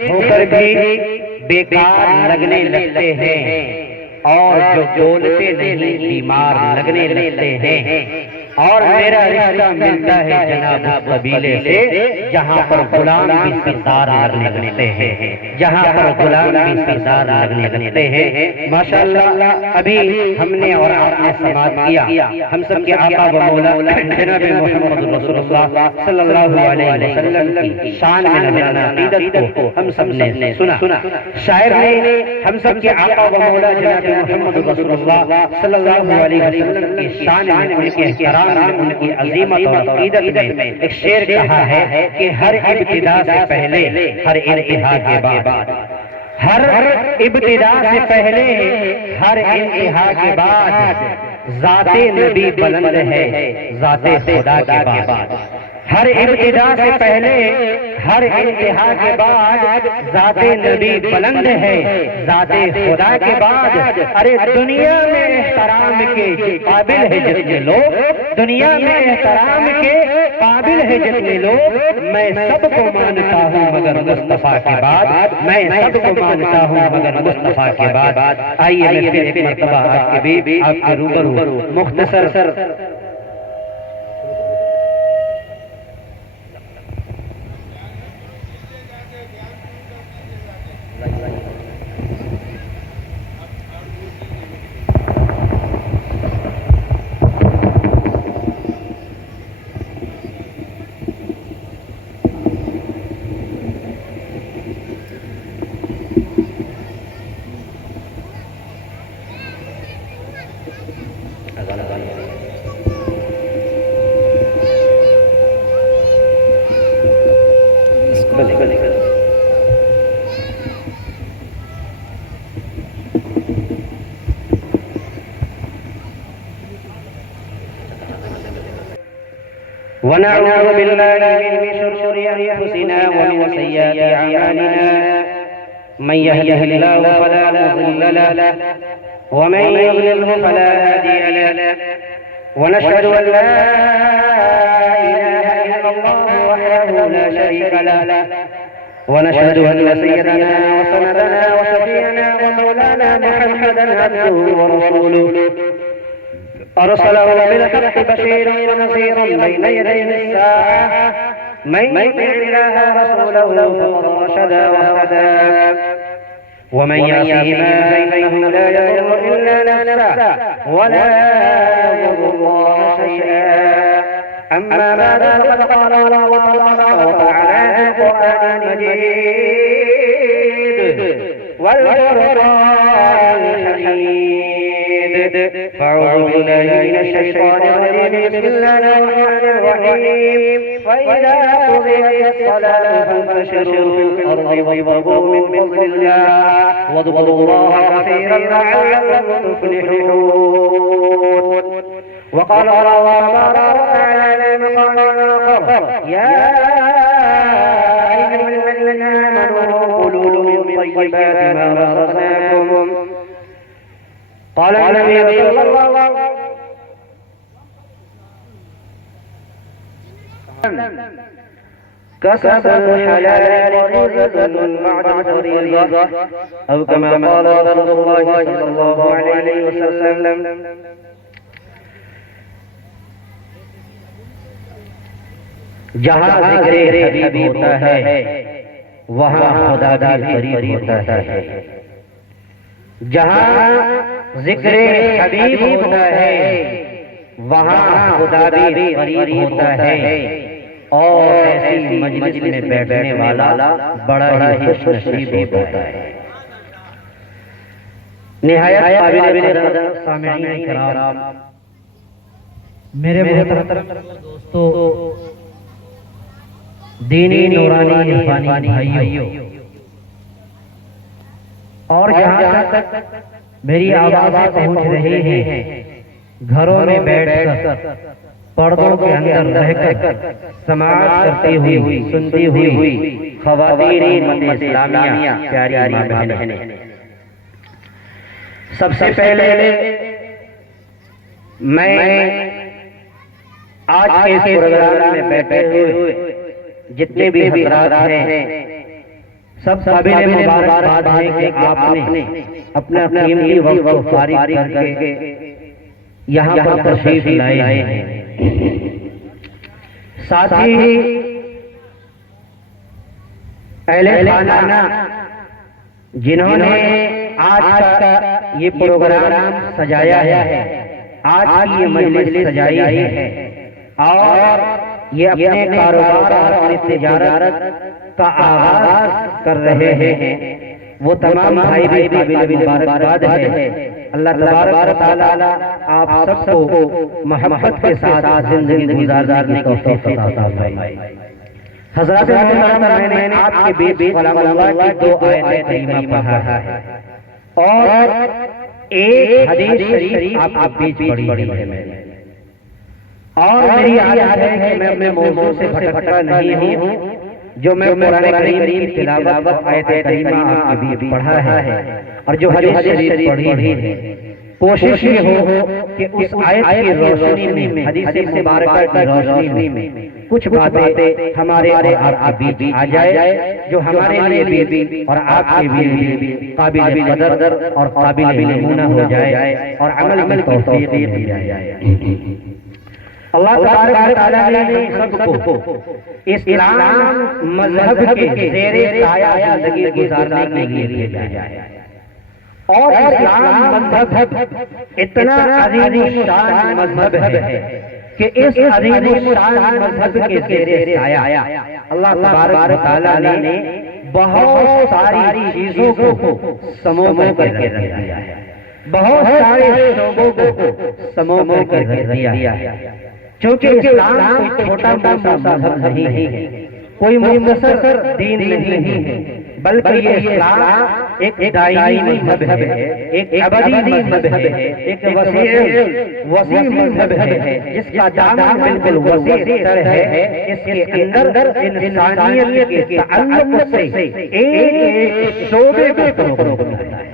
ہو کر بھی بیکار لگنے لگتے ہیں، اور جو بولتے نہیں بیمار لگنے لگتے ہیں۔ اور میرا رشتہ ملتا ہے جناب اس قبیلے سے جہاں پر غلام بھی سردار لگنے لگتے ہیں، جہاں پر غلام بھی سردار لگنے لگتے ہیں۔ ماشاءاللہ ابھی ہم نے اور آپ نے سماعت کیا ہم سب کے آقا و مولا جناب محمد رسول اللہ صلی اللہ علیہ وسلم کی شان میں نذرانہ عقیدت کو ہم سب نے سنا۔ شاعر نے ہم سب کے آقا و مولا جناب محمد رسول اللہ صلی اللہ علیہ وسلم کی شان میں، ان کے احترام میں، ان کی عظیمت اور عقیدت میں ایک شعر کہا ہے کہ ہر ابتدا سے پہلے ہر انتہا کے بعد، ہر ابتدا سے پہلے ہر انتہا کے بعد ذات نبی بلند ہے ذات خدا کے بعد۔ ہر ابتدا سے پہلے ہر انتہا کے بعد ذات نبی بلند ہے ذات خدا کے بعد۔ ارے دنیا میں احترام کے قابل ہے جتنے لوگ، دنیا میں احترام کے قابل ہے جتنے لوگ، میں سب کو مانتا ہوں مگر مصطفیٰ کے بعد، میں سب کو مانتا ہوں مگر مصطفیٰ کے بعد۔ آئیے میں پھر ایک مرتبہ آپ کے بھی آپ کے روبرو مختصر ونعوذ بالله من شرور أنفسنا ومن سيئات أعمالنا، من يهده الله فلا مضل له ومن يضلل فلا هادي له، ونشهد أن لا إله إلا الله وحده لا شريك له، ونشهد أن سيدنا وسندنا وشفيعنا ومولانا محمدا عبده ورسوله، أرسله بالحق بشيرا ونذيرا بين يدي الساعة، من يطع الله ورسوله فقد رشد واهتدى، ومن يعصهما فإنه لا يضر إلا نفسه ولا يضر الله شيئا. أما بعد فقد قال الله تبارك وتعالى في القرآن المجيد والفرقان الحميد. فأعوذ بالله من الشيطان الرجيم، بسم الله الرحمن الرحيم. فإذا قضيت الصلاة فانتشروا في الأرض وابتغوا من فضل الله واذكروا الله كثيرا لعلكم تفلحون. وقال الله تبارك وتعالى في مقام آخر: يا أيها الذين آمنوا كلوا من طيبات ما رزقناكم. قال النبي صلى الله عليه وسلم: كسب الحلال فريضة بعد فريضة، أو كما قال رسول الله صلى الله عليه وسلم. جہاں ذکر حبیب ہوتا ہے وہاں خدا بھی قریب ہوتا ہے، جہاں ذکر حبیب ہوتا ہے وہاں خدا بھی قریب ہوتا ہے، اور ایسی مجلس میں بیٹھنے والا بڑا ہی خوش نصیب ہوتا ہے۔ نہایت قابل قدر سامعین کرام، میرے محترم دوستو، دینی نورانی عرفانی بھائیوں، اور جہاں تک میری آوازیں پہنچ رہی ہیں، گھروں میں بیٹھ کر پردوں کے اندر رہ کر سماعت کرتی ہوئی سنتی ہوئی خواتین امت اسلامیہ پیاری ماں بہنیں، سب سے پہلے میں آج کے اس پروگرام میں بیٹھے ہوئے جتنے بھی حضرات ہیں سب قابل مبارکباد ہے کہ آپ نے اپنا قیمتی وقت فارغ کر کے یہاں پر تشریف لائے ہیں۔ ساتھی اہل خانہ جنہوں نے آج کا یہ پروگرام سجایا ہے، آج کی یہ مجلس سجائی ہے اور یہ اپنے کاروبار اور اپنی تجارت کا آغاز کر رہے ہیں، وہ تمام بھائی بھی قابل مبارکباد ہے۔ اللہ تبارک و تعالی آپ سب کو محبت کے ساتھ زندگی گزارنے کی توفیق عطا فرمائے۔ حضرات محترم، میں نے آپ کے بیچ کلام اللہ کی 2 آیتیں کریمہ پڑھا ہے اور ایک حدیث شریف آپ کے بیچ پڑھی ہے میں نے، اور میری عادت ہے کہ میں اپنے موضوع سے بھٹکتا نہیں ہوں۔ جو میں قرآن کریم کی تلاوت آیت کریمہ آپ کے بیچ پڑھا ہے اور جو حدیث شریف پڑھی ہے، کوشش یہ ہو کہ اس آیت کی روشنی میں، حدیث مبارکہ کی روشنی میں کچھ باتیں ہمارے اور آپ کے بیچ آ جائے جو ہمارے لیے بھی اور آپ کے لیے بھی قابل قدر اور قابل نمونہ ہو جائے اور عمل کی توفیق دی جائے۔ اللہ تبارک و تعالی نے سب کو اسلام مذہب کے زیر سایہ زندگی گزارنے کے لیے بھیجا ہے، اور اسلام مذہب اتنا عظیم الشان مذہب ہے کہ اس عظیم الشان مذہب کے زیر سایہ اللہ تبارک و تعالی نے بہت ساری چیزوں کو سمو کر کے رکھ دیا ہے، بہت سارے شعبوں کو سمو کر کے رکھ دیا ہے، چونکہ اسلام کوئی چھوٹا موٹا مذہب نہیں ہے، کوئی مختصر دین نہیں ہے، بلکہ یہ اسلام ایک دائمی مذہب ہے، ایک ابدی مذہب ہے، ایک وسیع مذہب ہے جس کا دامن بالکل وسیع تر ہے۔ اس کے اندر انسانیت کے تعلق سے ایک شعبے کو فروغ ملتا ہے۔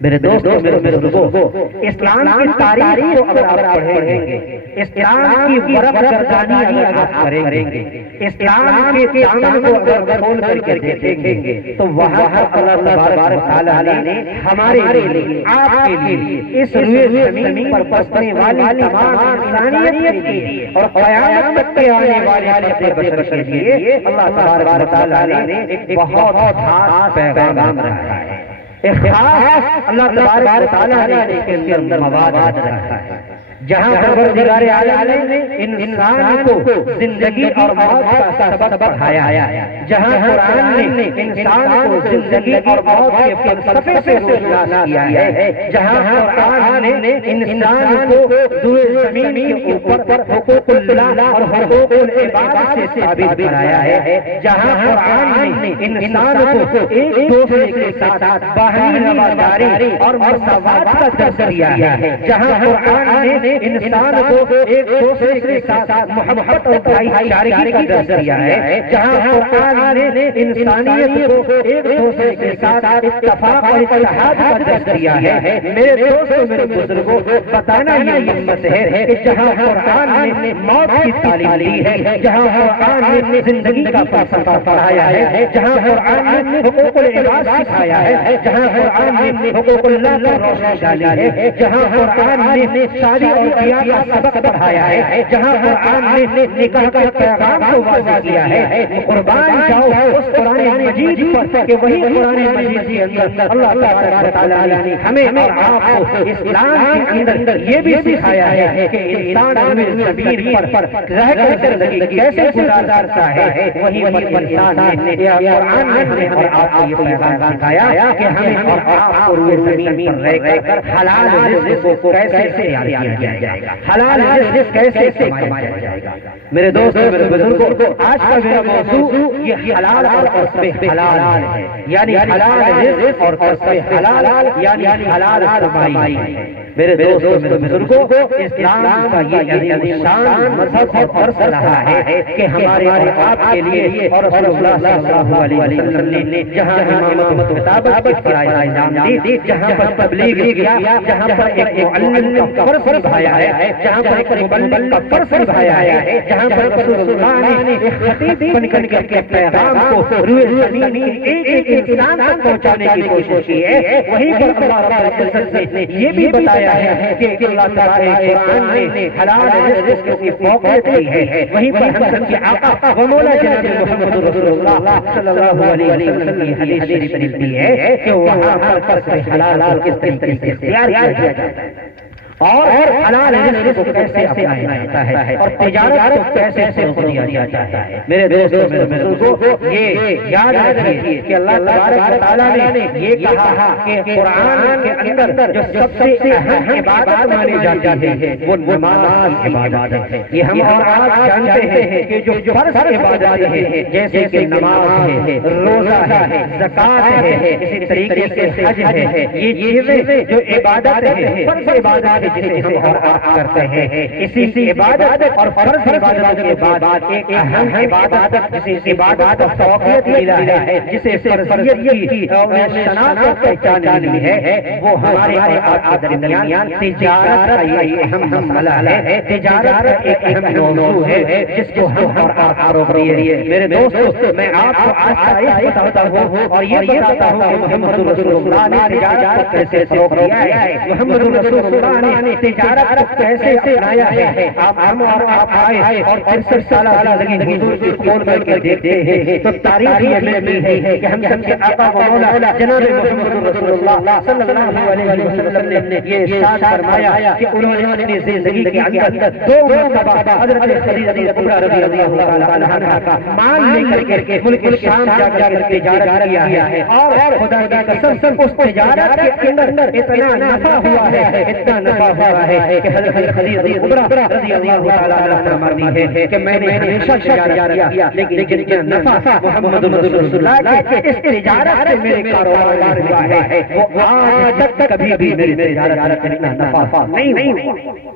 میرے دوستو، میرے بزرگوں، اسلام کی تاریخ کو اگر آپ پڑھیں گے، اسلام کی ورق گردانی اگر آپ کریں گے، اسلام کے دامن کو اگر کھول کر کے دیکھیں گے تو وہاں اللہ تبارک و تعالی نے ہمارے لیے، آپ کے لیے، اس روئے زمین پر بسنے والی تمام انسانیت کے لیے اور قیامت تک کے آنے والے بشر کے لیے اللہ تبارک و تعالی نے ایک بہت خاص پیغام رکھا ہے، ایک خاص اللہ تبارک و تعالی نے اس کے اندر مواد رکھا ہے، جہاں پروردگار عالم نے انسان کو زندگی اور موت کا سبق پڑھایا ہے، جہاں قرآن نے انسان کو زندگی اور موت کے فلسفے سے روشناس کیا ہے، جہاں قرآن نے انسان کو روئے زمین کے اوپر حقوق اللہ اور حقوق العباد سے ثابت کرایا ہے، جہاں قرآن نے انسان کو ایک دوسرے کے ساتھ باہمی رواداری اور مساوات کا درس دیا ہے، جہاں قرآن نے انسان کو ایک دوسرے کے ساتھ محبت اور بھائی چارگی کا درس دیا ہے، جہاں قرآن نے انسانیت کو ایک دوسرے کے ساتھ اتفاق اور اتحاد کا درس دیا ہے۔ میرے دوستوں، میرے بزرگوں، بتانا یہ ہمت ہے کہ جہاں قرآن نے موت کی تعلیم دی ہے، جہاں قرآن نے زندگی کا فلسفہ پڑھایا ہے، جہاں قرآن نے حقوق العباد سکھایا ہے، جہاں قرآن نے حقوق اللہ پر روشنی ڈالی ہے، جہاں قرآن نے شادی اور بیاہ کا سبق پڑھایا ہے، جہاں قرآن نے نکاح کے پیغام کو واضح کیا ہے، قربان جاؤ اس قرآن مجید پر کہ وہی قرآن مجید کے اندر اللہ تبارک و تعالی نے ہمیں اور آپ کو اسلام کے اندر یہ بھی سکھایا ہے کہ انسان زمین پر رہ کر زندگی کیسے گزارتا ہے، وہی انسان نے قرآن نے ہمیں اور آپ کو یہ پیغام سکھایا کہ ہمیں اور آپ کو روئے زمین پر رہ کر حلال رزق کو کیسے تیار کیا جائے گا، حلال رزق کیسے کمایا جائے گا۔ میرے دوستوں، میرے بزرگوں، آج کا میرا موضوع یہ حلال اور کسب حلال ہے، یعنی حلال رزق اور کسب حلال یعنی حلال کمائی ہے۔ میرے دوستوں، میرے بزرگوں، اسلام کا یہ عظیم شان مذہب اور درس رہا ہے کہ ہمارے اور آپ کے لیے اور رسول اللہ صلی اللہ علیہ وسلم نے جہاں امامت و خطابت کی فرائض انجام دی، جہاں پر تبلیغ کیا، جہاں پر ایک معلم کا فرض نبھایا نبھایا ہے، جہاں پر ایک مبلغ کا فرض نبھایا ہے، جہاں پر رسول اللہ نے ایک خطیب بن کر کے اپنے پیغام کو روئے زمین کے ایک ایک انسان تک پہنچانے کی کوشش کی ہے، وہیں پر اللہ رب العزت نے یہ بھی بتایا ہے کہ اللہ تعالیٰ قرآن نے حلال رزق کی فوقیت کی ہے، وہیں پر ہم سب کے آقا و مولا جناب محمد رسول اللہ صلی اللہ علیہ وسلم کی حدیث شریف ملتی ہے کہ وہاں پر کسب حلال کس طریقے سے اختیار کیا جاتا ہے اور حلال رزق کو کیسے اپنایا جاتا ہے اور تجارت کو کیسے فروغ دیا جاتا ہے۔ میرے دوستو میرے بزرگوں، یہ یاد رکھیے کہ اللہ تبارک و تعالیٰ نے یہ کہا کہ قرآن کے اندر جو سب سے اہم عبادت مانی جاتی ہے وہ نماز عبادت ہے۔ یہ ہم اور آپ جانتے ہیں کہ جو فرض عبادت ہے جیسے کہ نماز ہے، روزہ ہے، زکوٰۃ ہے، اسی طریقے سے حج ہے، یہ چیزیں جو عبادت ہے، فرض عبادت جسے ہم اور آپ کرتے ہیں، اسی عبادت اور فرض عبادت کے بعد ایک اہم عبادت جسے عبادت اور فوقیت ملا ہے، جسے فرضیت کی شناخت پہچان ملی ہے، وہ ہمارے اور آپ کے درمیان تجارت کا یہ اہم مسئلہ ہے۔ تجارت ایک اہم موضوع ہے جس کو ہم اور آپ فروغ دیے۔ میرے دوستو، میں آپ کو آج بتاتا ہوں اور یہ بتاتا ہوں کہ محمد رسول اللہ نے تجارت کو کیسے فروغ دیا ہے، محمد رسول اللہ نے تجارت کو کیسے اپنایا ہے۔ آپ ہم اور آپ آئے اور 63 سالہ زندگی حضور کی کھول کر کے دیکھتے ہیں تو تاریخ یہ ملتی ہے کہ ہم سب کے آقا و مولا جناب محمد رسول اللہ صلی اللہ علیہ وسلم نے یہ ارشاد فرمایا کہ انہوں نے اپنی زندگی کے اندر 2 مرتبہ حضرت خدیجہ کبریٰ رضی اللہ تعالی عنہا کا مال لے کر کے ملک شام جا کر تجارت کیا ہے اور خدا کی قسم اس تجارت کے اندر اتنا نفع ہوا ہے، اتنا نفع ہوا ہے کہ حضرت خدیجہ کبریٰ رضی اللہ تعالی عنہا فرماتی ہے کہ میں نے ہمیشہ تجارت کیا لیکن نفع محمد رسول اللہ کے اس تجارت سے میرے کاروبار ہوا ہے، وہ آج تک کبھی بھی میری تجارت میں اتنا نفع نہیں ہوا۔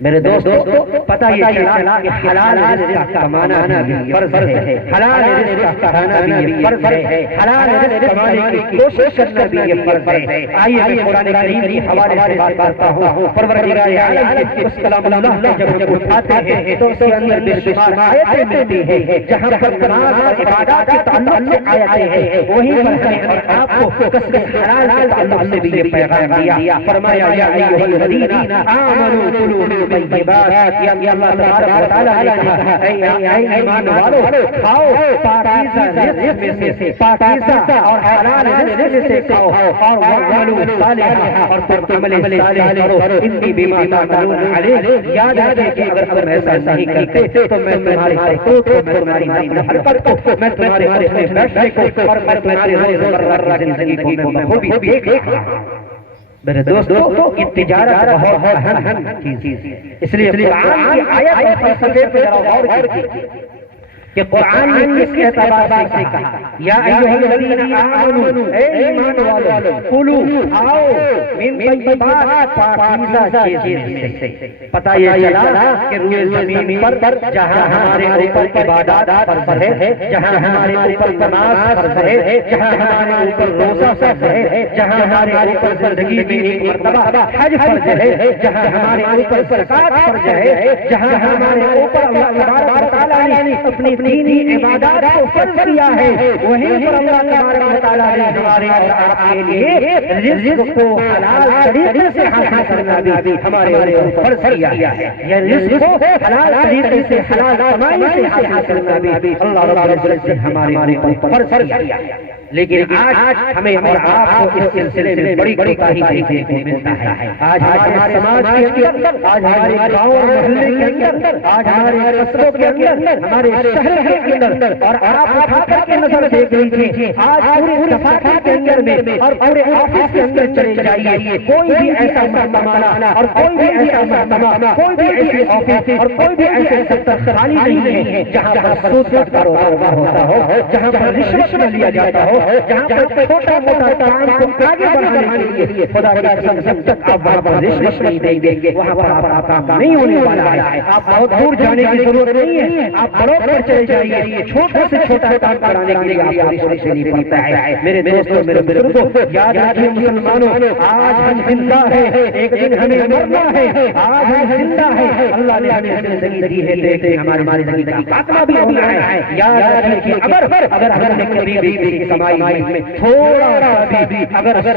میرے دوستو، پتہ یہ چلا کہ حلال رزق کمانا بھی فرض ہے، حلال رزق کھانا بھی فرض ہے، حلال رزق کمانے کی کوشش کرنا بھی یہ فرض ہے۔ آئیے میں قرآن کریم کے حوالے سے بات کرتا ہوں۔ پروردگار عالم کے اس کلام اللہ کو جب ہم اٹھاتے ہیں تو اس کے اندر بے شمار آیتیں ملتی ہیں جہاں پر نماز اور عبادات کے تعلق سے آیتیں ہیں، وہیں پر ہمیں اور آپ کو کسب حلال کے تعلق سے بھی یہ پیغام دیا۔ فرمایا یا ایھا الذین آمنوا کلوا طیبات، یا اللہ تبارک و تعالیٰ نے کہا اے ایمان والو کھاؤ پاکیزہ رزق میں سے، پاکیزہ اور حلال رزق سے کھاؤ اور وعملوا صالحا اور تم عمل صالح کرو انی بما تعملون علیم۔ یاد رکھیں کہ اگر تم ایسا نہیں کرتے تو میں تمہاری کرتوت کو، میں تمہاری حرکت کو، میں تمہارے اٹھنے بیٹھنے کو اور میں تمہاری روزمرہ کی زندگی کو میں بخوبی دیکھ رہا ہوں۔ میرے دوستو، یہ تجارت بہت اہم چیز ہے، اس لیے قرآن کی آیت اور فلسفے پہ ذرا غور کیجیے کہ قرآن نے کس اعتبار سے کہا یا ایھا الذین آمنوا، اے ایمان والو کلو آؤ من طیبات پاکیزہ چیزوں سے۔ پتہ یہ چلا کہ روئے زمین پر جہاں ہمارے اوپر عبادات فرض ہے، جہاں ہمارے اوپر نماز فرض ہے، جہاں ہمارے اوپر روزہ فرض ہے، جہاں ہمارے اوپر زندگی میں ایک مرتبہ حج فرض ہے، جہاں ہمارے اوپر زکوٰۃ فرض ہے، جہاں ہمارے اوپر اللہ تبارک و تعالیٰ نے اپنی دینی عبادات کو فرض کیا ہے، وہیں پر اللہ تبارک و تعالیٰ نے ہمارے اور آپ کے لیے رزق کو حلال طریقے سے حاصل کرنا بھی ہمارے اوپر فرض کیا ہے۔ یہ رزق کو حلال طریقے سے، حلال کمائی سے حاصل کرنا بھی اللہ رب العزت نے ہمارے اوپر فرض کیا ہے۔ لیکن آج ہمیں اور آپ کو اس سلسلے میں بڑی کوتاہی دیکھنے کو ملتا ہے۔ آج ہمارے سماج کے اندر، آج ہمارے گاؤں اور محلے کے اندر، آج ہمارے قصبوں کے اندر، ہمارے شہر کے اندر، اور آپ اٹھا کر کے نظر دیکھ لیجیے آج پورے دفاتر کے اندر میں اور پورے آفس کے اندر چلے جائیے، کوئی بھی ایسا محکمہ اور کوئی بھی ایسا محکمہ، کوئی بھی ایسی آفس اور کوئی بھی ایسے سیکٹر خالی نہیں ہے جہاں پر سود کا کاروبار ہوتا ہو، جہاں پر رشوت نہ لیا جاتا ہو، جہاں پر چھوٹا موٹا کام کو آگے بڑھانے کے لیے خدا کی قسم جب تک آپ وہاں پر رشوت نہیں دیں گے وہاں پر آپ کا کام نہیں ہونے والا ہے۔ آپ بہت دور جانے کی ضرورت نہیں ہے، آپ بڑوں پر چلے چلے جائیے، چھوٹا سے چھوٹا کام کرانے کے لیے آپ کو رشوت دینی پڑتا ہے۔ میرے دوستوں، میرے بزرگوں، یاد رکھیے مسلمانوں، آج ہم زندہ ہیں، ایک دن ہمیں مرنا ہے۔ آج ہم زندہ ہیں، اللہ نے ہمیں زندگی دی ہے، لیکن ہماری زندگی خاتمہ بھی ہونا ہے۔ یاد رکھیے اگر ہم نے کبھی بھی کمائی میں تھوڑا سا بھی اگر اس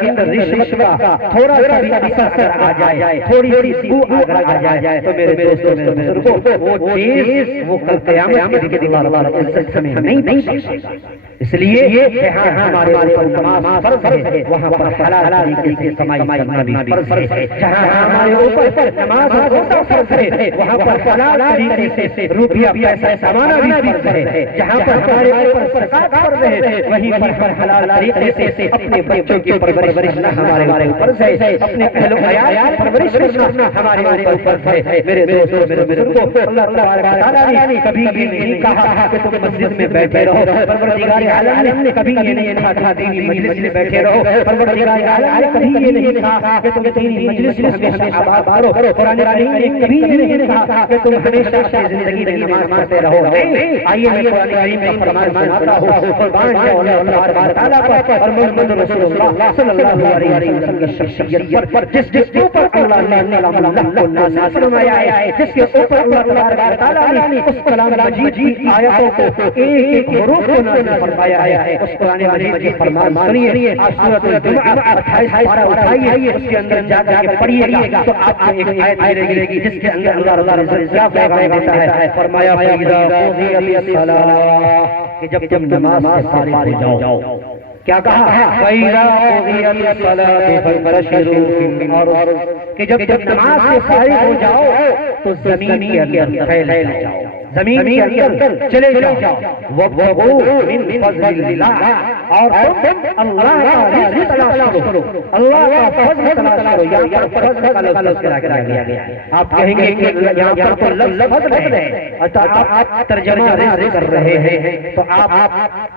کے اندر رشوت کا تھوڑا سا بھی اثر آ جائے، تھوڑی سی بو آ جائے، تو میرے دوستوں، میرے بزرگوں، وہ چیز وہ کل قیامت کے دن اللہ رب العزت ہمیں نہیں بخشے گا۔ اس لیے جہاں ہمارے اوپر نماز فرض ہے، وہاں پر حلال طریقے سے کمائی کرنا بھی فرض ہے۔ جہاں ہمارے اوپر نماز روزہ فرض ہے، وہاں پر حلال طریقے سے روپیہ پیسہ کمانا بھی فرض ہے۔ جہاں پر ہمارے اوپر زکات فرض ہے، وہیں پر حلال طریقے سے اپنے بچوں کی پرورش کرنا ہمارے اوپر فرض ہے، اپنے اہل و عیال کی پرورش کرنا ہمارے اوپر فرض ہے۔ میرے دوستوں، میرے بزرگوں، اللہ تبارک تعالیٰ نے کبھی یہ نہیں کہا کہ تم مسجد میں بیٹھے رہو، پروردگار عالم نے کبھی یہ نہیں کہا دینی مجلس میں بیٹھے رہو، پروردگار عالم نے کبھی یہ نہیں کہا کہ تم دینی مجلس میں ہمیشہ آباد کرو، قرآن کریم نے کبھی یہ نہیں کہا کہ تم ہمیشہ اپنی زندگی میں نماز پڑھتے رہو۔ آئیے میں قرآن کریم کا فرمان سناتا ہوں، قربان جاؤ اللہ تبارک تعالیٰ پر اور محمد رسول اللہ صلی اللہ علیہ وسلم کی شخصیت پر، جس کے اوپر اللہ نے کلام کو نازل فرمایا ہے، جس کے اوپر اللہ تبارک تعالیٰ نے اس کلام مجید کی آیاتوں کو ایک حروف کو نازل فرمایا ہے۔ اس قرآن مجید کی فرمان سنیے، آپ سورۃ الجمعہ 28 پارہ اٹھائیے، اس کے اندر جا کر کے پڑھیے گا تو آپ کو ایک آیت ملے گی جس کے اندر اللہ رب العزت کیا پیغام دیتا ہے۔ فرمایا فَإِذَا قُضِيَتِ الصَّلَاةُ، کہ جب تم نماز سے فارغ ہو جاؤ، کیا کہا؟ فَإِذَا قُضِيَتِ الصَّلَاةُ فَانتَشِرُوا فِي الْأَرْضِ، کہ جب تم نماز سے فارغ ہو جاؤ تو زمین کے اندر پھیل جاؤ، زمین کے اندر چلے جاؤ، وَابْتَغُوا مِن فَضْلِ اللَّهِ، اور تم اللہ کا رزق تلاش کرو، اللہ کا فضل تلاش کرو۔ یہاں پر فضل کا لفظ کیا گیا؟ آپ کہیں گے کہ یہاں پر تو لفظ فضل ہے، آپ ترجمہ رزق کر رہے ہیں، تو آپ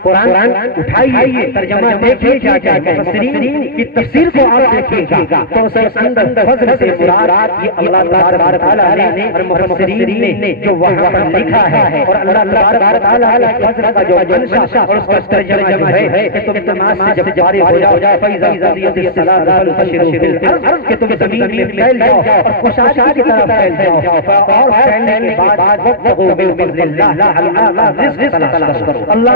قرآن اٹھائیے، ترجمہ دیکھیے جا کے مفسرین کی تفسیر کو آپ دیکھیے گا تو اس کے اندر فضل سے مراد یہ اللہ تبارک تعالیٰ نے اور مفسرین نے جو وہاں پر لکھا ہے، اور اللہ تبارک تعالیٰ نے فضل کا جو منشا اور اس کا ترجمہ جو ہے کہ تم نماز سے جب فارغ ہو جاؤ، فَإِذَا قُضِيَتِ الصَّلَاةُ فَانتَشِرُوا فِي الْأَرْضِ، کہ تم زمین میں پھیل جاؤ اور کشادگی کی طرف پھیل جاؤ، اور پھیلنے کے بعد وَابْتَغُوا مِن فَضْلِ اللَّهِ، اللہ کا رزق تلاش کرو، اللہ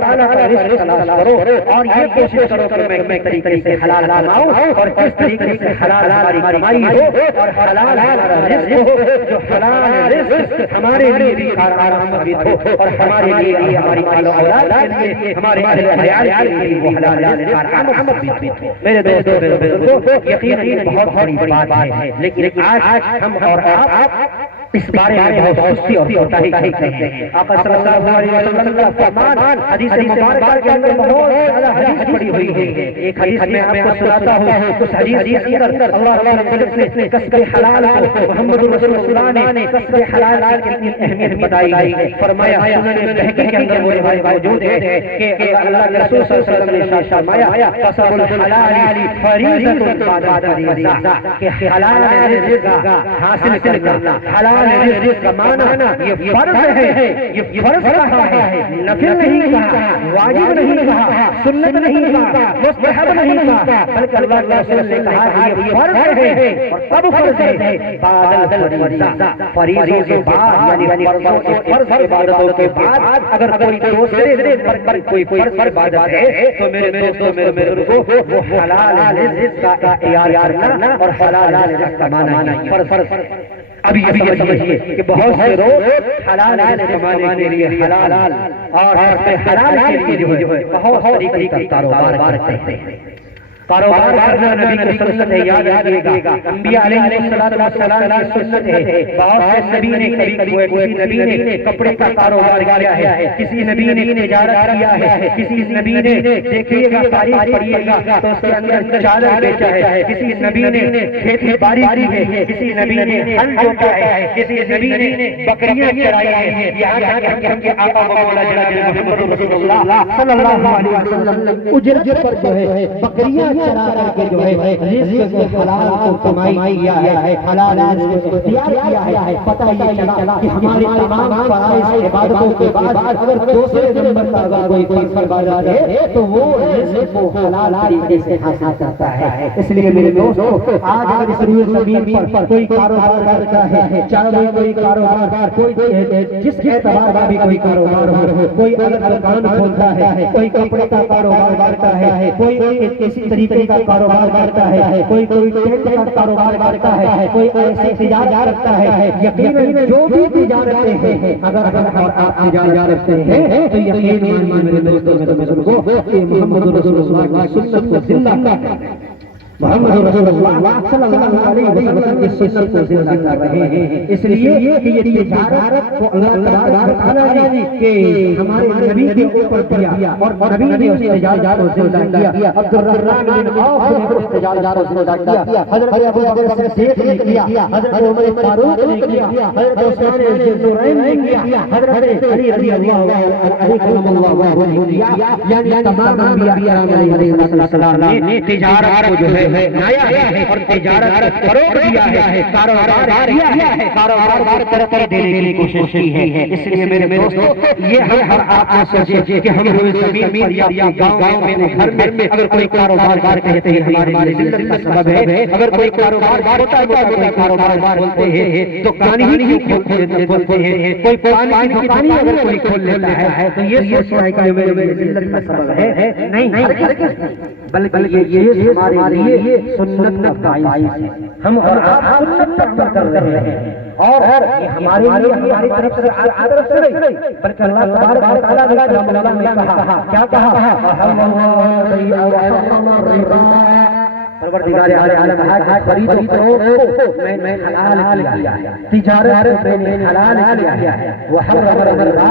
تعالیٰ کا رزق تلاش کرو، اور یہ کوشش کرو کہ میں طریقے سے حلال کماؤں، اور کس طریقے سے حلال ہماری کمائی ہو اور حلال رزق ہو، جو حلال رزق ہمارے لیے بھی آرام ثابت ہو، اور ہمارے لیے ہماری اولاد کے لیے ہمارے عیال کے لیے وہ حلال رزق آرام ثابت ہو۔ میرے دوستوں، میرے بزرگوں، یقیناً بہت بڑی بات ہے، لیکن آج ہم اور آپ اس بارے میں بہت سستی اور کوتاہی کرتے ہیں۔ آقا صلی اللہ علیہ وسلم کا فرمان حدیث مبارکہ کے اندر بہت زیادہ حدیث پڑی ہوئی ہے۔ ایک حدیث میں آپ کو سناتا ہوں، اس حدیث کے اندر اللہ رب العزت نے کسب حلال کو، محمد رسول اللہ نے کسب حلال کی اہمیت بتائی ہے۔ فرمایا سنن بہقی کے اندر وہ روایت موجود ہے کہ اللہ کے رسول صلی اللہ علیہ وسلم نے ارشاد فرمایا کسب الحلال فریضۃ بعد فریضہ، کہ حلال رزق حاصل کرنا، حلال رزق کمانا یہ فرض ہے، یہ فرض کہا ہے، نفل نہیں کہا، واجب نہیں کہا، سنت نہیں کہا، مستحب نہیں کہا، بلکہ اللہ کے رسول نے کہا یہ فرض ہے، اور کب فرض ہے؟ بعد الفریضہ، فریضوں کے بعد، یعنی فرض عبادتوں کے بعد اگر کوئی دوسرے دن پر کوئی فرض عبادت ہے تو میرے دوستوں، میرے بزرگوں، وہ حلال رزق کا اختیار کرنا اور حلال رزق کمانا یہ فرض۔ ابھی یہ سمجھیے کہ بہت سے لوگ حلال رزق کمانے کے لیے حلال اور حلال کے لیے جو ہے بہت طریقے کا کاروبار کرتے ہیں۔ کاروبار کرنا نبی کی سنت ہے، یاد رکھیے گا، انبیاء علیہ السلام کی سنت ہے۔ بہت سے نبی نے کسی نبی نے کپڑے کا کاروبار کیا ہے، کسی نبی نے تجارت کیا ہے، کسی نبی نے دیکھیے گا تاریخ پڑھیے گا تو اس کے اندر چادر بیچا ہے، کسی نبی نے کھیتی باڑی کی ہے، کسی نبی نے ہل جوتا ہے، کسی نبی نے بکریاں چرائی ہیں۔ یہاں تک کہ ہم کے آقا و مولا جناب محمد رسول اللہ صلی اللہ علیہ وسلم اجرت پر جو ہے بکریاں چرا کر کے جو ہے رزق کو حلال کو کمائی کیا ہے، حلال رزق کو اختیار کیا ہے، پتہ یہ چلا کہ ہماری تمام فرائض عبادتوں کے بعد اگر دوسرے نمبر پر اگر کوئی فرض عبادت ہے تو وہ رزق کو حلال طریقے سے حاصل کرتا ہے۔ اس لیے میرے دوستو، آج اگر اس روئے زمین پر کوئی کاروبار کرتا ہے، چاہے کوئی کاروبار کوئی جس اعتبار کا بھی کوئی کاروبار ہو، کوئی اگر دکان کھولتا ہے، کوئی کپڑے کا کاروبار کرتا ہے، کوئی کسی طریقے کا کاروبار کرتا ہے، کوئی ٹینٹ کا کاروبار کرتا ہے، کوئی ایسی تجارت کرتا ہے، یقیناً جو بھی تجارتیں ہیں اگر ہم اور آپ تجارت کرتے ہیں تو یقیناً میرے دوستوں میں بزرگوں کہ محمد رسول اللہ کی سنت کو زندہ کرتے ہیں، محمد رسول اللہ صلی اللہ علیہ وسلم کی سنت کو زندہ کر رہے ہیں۔ اس لیے کہ یہ تجارت کو اللہ تبارک و تعالیٰ نے کہ ہمارے نبی کے اوپر دیا اور نبی نے اس تجارت کو زندہ کیا۔ عبد الرحمن بن عوف نے اس تجارت کو زندہ کیا، حضرت ابو بکر صدیق نے کیا، حضرت عمر فاروق نے کیا، حضرت عثمان ذوالنورین نے کیا، حضرت علی رضی اللہ عنہ نے کیا، یعنی تمام انبیاء کرام علیہ السلام نے تجارت کو جو ہے نایا ہے اور تجارت کو فروغ دیا ہے، کاروبار کیا ہے، کاروبار ترقی دینے کی کوشش کی ہے۔ اس لیے میرے دوستو، یہ ہم آپ کو سوچے کہ ہم روئے زمین پر یا گاؤں میں گھر میں اگر کوئی کاروبار کہتے ہیں ہمارے لیے ذلت کا سبب ہے، اگر کوئی کاروبار چھوٹا موٹا کوئی کاروبار کھولتے ہیں، دکان ہی کھولتے ہیں، کوئی پانی کی دکان ہی اگر کوئی کھول لیتا ہے تو یہ سوچنا ہے کہ میرے لیے ذلت کا سبب ہے، نہیں، بلکہ یہ ہمارے لیے سنت کا باعث ہے۔ ہم اور آپ سنت پر عمل کر رہے ہیں اور یہ ہمارے لیے ہماری طرف سے نہیں بلکہ اللہ تبارک و تعالیٰ نے کلام اللہ میں کہا، کیا کہا؟ پروردگار عالم ہے خرید فروخت کو میں حلال کیا ہے، تجارت میں نے حلال کیا ہے، وحرم الربا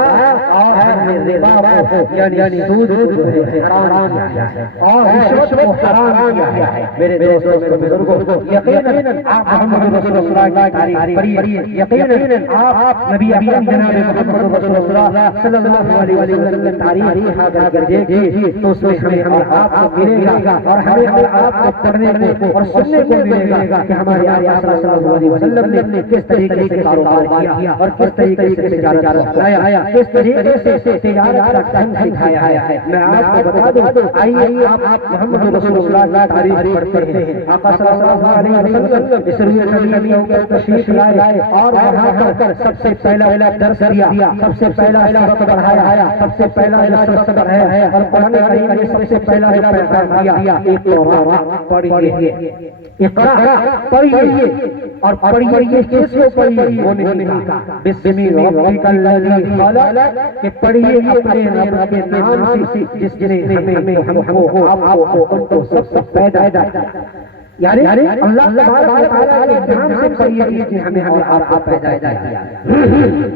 اور ہم نے ربا کو یعنی سود کو حرام کیا ہے اور رشوت کو حرام کیا ہے۔ میرے دوستوں میرے بزرگوں، یقیناً آپ محمد رسول اللہ کی تعریف پڑھیے، یقیناً آپ نبی اکرم جناب محمد رسول اللہ صلی اللہ علیہ وسلم کی تعریف اگر دیکھیں تو اس میں ہمیں اور آپ کو ملے گا اور ہمیں آپ کو پڑھنے کو اور سننے کو ملے گا کہ ہمارے آقا صلی اللہ علیہ وسلم نے کس طریقے سے کاروبار کیا اور کس طریقے سے تجارت سکھایا، کس طریقے سے تجارت کا ڈھنگ سکھایا ہے۔ میں آپ کو بتا دوں، آئیے آپ محمد رسول اللہ کی تعریف پڑھتے ہیں۔ آقا صلی اللہ علیہ وسلم اس روئے زمین کے اوپر تشریف لائے اور وہاں پر سب سے پہلا درس دیا، سب سے پہلا سبق پڑھایا، سب سے پہلا سبق پڑھایا اور قرآن کریم نے سب سے پہلا پیغام دیا، اقرا پڑھیے، اقرا پڑھیے اور پڑھیے یہ کس کو پڑھیے؟ وہ نہیں کہا بسم ربک الذی خلق کہ پڑھیے اپنے رب کے نام سے جس نے ہمیں ہم کو آپ کو سب سے پیدا کیا، یعنی اللہ تبارک و تعالیٰ کے نام سے پڑھیے کہ ہمیں آپ کو پیدا کیا۔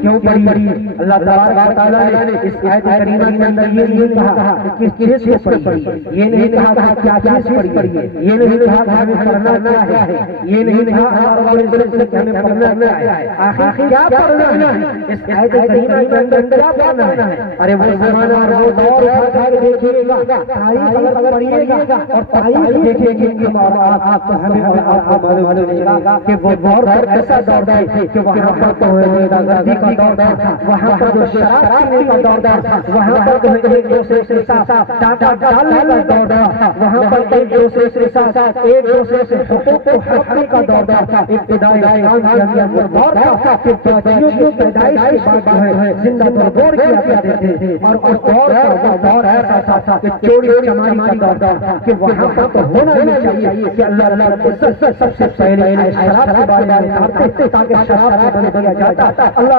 کیوں پڑھیے؟ اللہ تبارک و تعالیٰ نے اس آیت کریمہ کے اندر یہ نہیں کہا کہ کس چیز کو پڑھیے، یہ نہیں کہا کہ کیا چیز پڑھیے، یہ نہیں کہا کہ ہمیں پڑھنا کیا ہے، یہ نہیں کہا کہ ہمیں پڑھنا کیا ہے، آخر کیا پڑھنا ہے؟ اس آیت کریمہ کے اندر کیا پڑھنا ہے؟ ارے وہ زمانہ اور وہ دور اٹھا کر دیکھیے گا، تاریخ اگر پڑھیے گا اور تاریخ دیکھیں گے اور آپ کو ہمیں اور آپ کو معلوم چلے گا کہ وہ دور ایسا دور تھا کہ وہاں پر تو غداری کا دور تھا، وہاں پر جو شراب پینے کا دور تھا، وہاں پر تو ایک دوسرے سے ساتھ ڈاکہ ڈالنے کا دور تھا، وہاں پر ایک دوسرے سے ساتھ ایک دوسرے سے حقوق کو حقنے کا دور تھا۔ ابتدائی اسلام کے اندر وہ دور تھا کہ بچیوں کی پیدائش کے بعد جو ہے زندہ دور کیا کرتے تھے اور اس دور کا وہ دور ایسا تھا کہ چوری چماری کا دور تھا کہ وہاں پر تو ہونا ہی چاہیے کہ اللہ سب سے پہلے شراب کے بارے میں اتارتے تاکہ شراب کو بند کیا جاتا، اللہ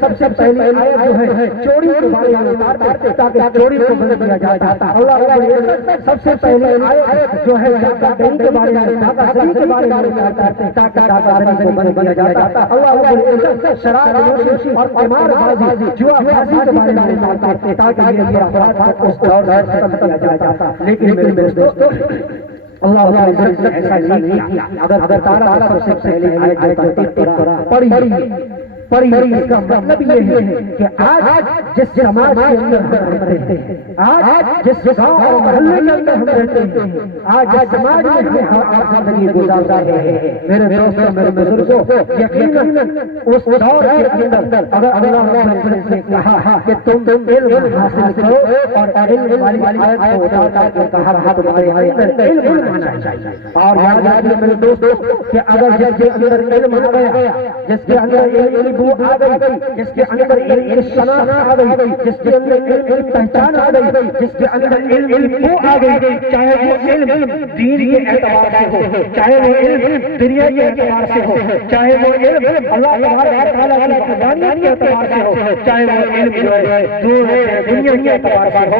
سب سے پہلے آیت جو ہے چوری کے بارے میں اتارتے تاکہ چوری کو بند کیا جاتا، اللہ سب سے پہلے آیت جو ہے ڈاکہ دہی کے بارے میں ڈاکہ کے بارے میں اتارتے تاکہ ڈاکہ دہی کو بند کیا جاتا، اللہ شراب نوشی اور قمار بازی جوا بازی کے بارے میں اتارتے تاکہ یہ افراد اس دور سے ختم کیا جاتا۔ لیکن میرے دوستو اللہ عزت نے ایسا نہیں کیا، اگر تعالیٰ سب سے پہلے آیت پڑھیے پر اس کا مطلب یہ ہے کہ آج جس سماج کے اندر ہم رہتے ہیں، آج جس گاؤں اور محلے کے اندر ہم رہتے ہیں، آج جس سماج میں ہم زندگی گزار رہے ہیں، میرے دوستوں میرے بزرگوں، یقیناً اس دور کے اندر اگر اللہ رب نے کہا کہ تم علم حاصل کرو اور علم والی آیت کو اٹھا کر کہا تمہارے اندر علم آنا چاہیے، اور یاد رکھیے میرے دوستوں کہ اگر جس کے اندر علم آ گیا، جس کے اندر علم بو آ گئی، جس کے اندر علم شناخت آ گئی، جس کے اندر علم پہچان آ گئی، جس کے اندر علم بو آ گئی، چاہے وہ علم دین کے اعتبار سے ہو، چاہے وہ علم دنیا کے اعتبار سے ہو، چاہے وہ علم اللہ تبارک و تعالیٰ کی وحدانیت کے اعتبار سے ہو، چاہے وہ علم جو ہے دنیا کے اعتبار سے ہو،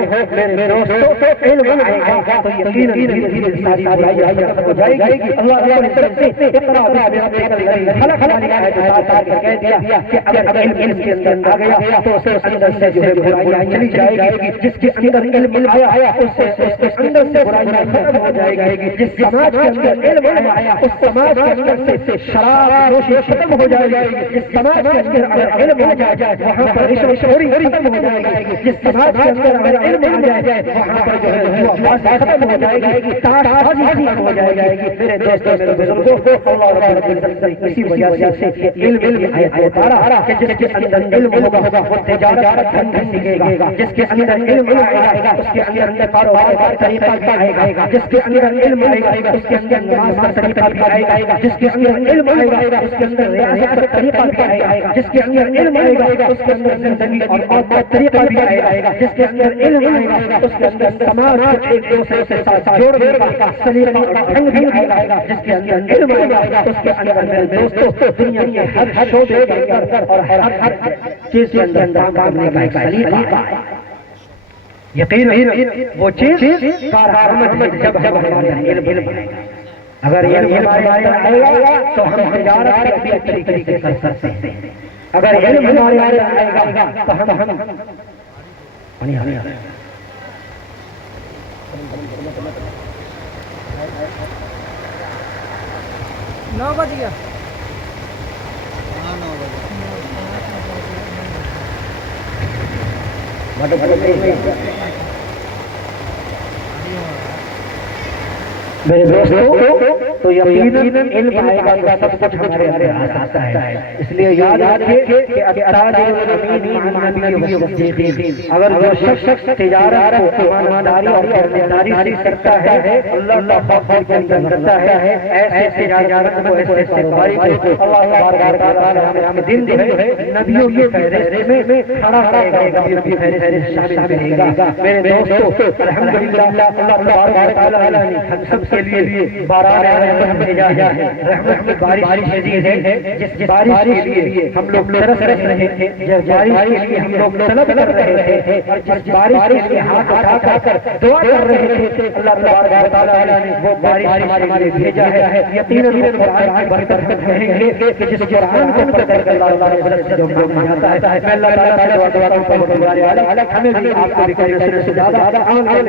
میرے دوستوں علم آئے گا تو یقیناً دھیرے دھیرے ساری برائیاں ختم ہو جائے گی۔ اللہ تعالیٰ نے سب سے اقرا بسم ربک الذی خلق والی آیت اتار کر کہہ دیا کہ اگر علم کے اندر آ گیا تو اس کے اندر سے جو ہے برائیاں چلی جائے گی، جس کے اندر علم آیا اس کے اندر سے برائیاں ختم ہو جائے گی، جس سماج کے اندر علم آیا اس سماج کے اندر سے شراب نوشی ختم ہو جائے گی، جس سماج کے اندر اگر علم آ جائے وہاں پر رشوت خوری ختم ہو جائے گی، جس سماج کے اندر اگر علم آ جائے وہاں پر جو ہے جوا بازی ختم ہو جائے گی، تاش بازی ختم ہو جائے گی۔ میرے دوستوں میرے بزرگوں اللہ رب العزت نے اسی وجہ سے علم کی آیت اتارا کہ جس کے اندر علم ہوگا وہ تجارت کرنا سیکھے گا، جس کے اندر علم آئے گا اس کے اندر کاروبار کا طریقہ بھی آئے گا، جس کے اندر علم آئے گا اس کے اندر نماز کا طریقہ بھی آئے گا، جس کے اندر علم آئے گا اس کے اندر ریاست کا طریقہ بھی آئے گا، جس کے اندر علم آئے گا اس کے اندر زندگی اور موت کا طریقہ بھی آئے گا، جس کے اندر علم آئے گا اس کے اندر سماج کو ایک دوسرے کے ساتھ جوڑنے کا سلیقہ اور ڈھنگ بھی آئے گا، جس کے اندر علم آئے گا اس کے اندر میرے دوستوں دنیا کے ہر شعبے کے اندر اور ہر چیز کے اندر کام کرنے کا ایک سلیقہ ہے۔ یقین وہ چیز کارآمد ہے جب ہمارے علم آئے گا۔ اگر علم ہمارے آئے گا تو ہم تجارت بھی اچھی طریقے سے کر سکتے ہیں، اگر علم ہمارے آئے گا تو ہم نو بج گیا۔ میرے دوستوں تو یقیناً علم آئے گا سب کچھ ہمارے اندر آتا ہے، اس لیے یاد رکھیے کہ اگر جو شخص تجارت کو ایمانداری اور پرہیزگاری سے کرتا ہے، اللہ کا خوف کے اندر رکھتا ہے، ایسے تجارت کو ایسے کاروباری کو اللہ تبارک و تعالیٰ ہمیں دن جو ہے نبیوں کی فہرست میں کھڑا کرے گا، نبیوں کی فہرست میں شامل کرے گا۔ میرے دوستوں الحمدللہ اللہ تبارک و تعالیٰ نے ہم سب کے لیے باران رحمت بھیجا ہے، رحمت کی بارش شدید ہے، جس بارش کے لیے ہم لوگ ترس رہے تھے، جس بارش کے لیے ہم لوگ طلب کر رہے تھے، اور جس بارش کے لیے ہاتھ اٹھا کر دعا کر رہے تھے، اللہ تبارک و تعالیٰ نے وہ بارش ہمارے لیے بھیجا ہے۔ یقیناً وہ قرآن کی برکت کہیں گے کہ جس قرآن کو پڑھ کر اللہ تعالیٰ سے جو کام آتا ہے، میں اللہ تعالیٰ سے دعا کرتا ہوں کہ ہمیں بھی آپ کو بھی کہیں سے زیادہ آمین